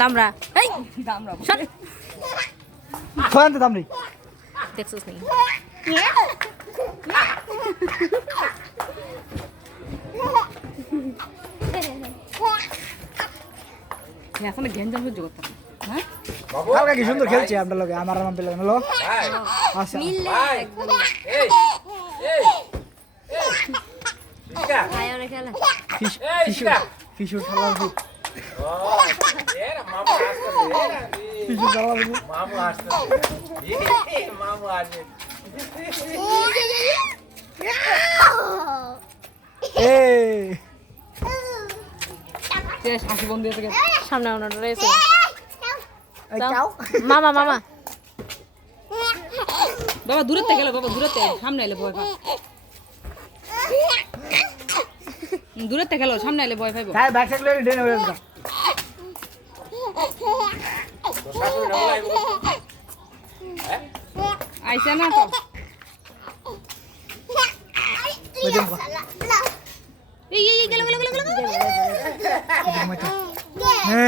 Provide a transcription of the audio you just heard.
দামরা এই দামরা শট কোন দাম নেই দেখছস নি এখন গেঞ্জাম সহ্য করতাম হ্যাঁ কালকে কি সুন্দর খেলছে আপনার লগে আমার নাম পেলে হলো আচ্ছা মিললে একদম এই এই রিকা আয় অনেক খেলা ফিশুর খেলা ও এরা মামু আসছে এরা ফিশুর খেলা মামু আসছে মামু আসছে এই শেষ হাসি বন্ধ হয়ে গেছে সামনে ওনার রয়েছে এই চাও মামা মামা বাবা দূরতে গেল বাবা দূরতে সামনে এলে ভয় পায় দূরতে গেল সামনে এলে ভয় পাইব তাই ব্যাক সাইড লয়ে ডেনে হয়ে গেল তো শাশুড়ি না বলাই হ্যাঁ আইছে না তো বুঝুন এই গেল হ্যাঁ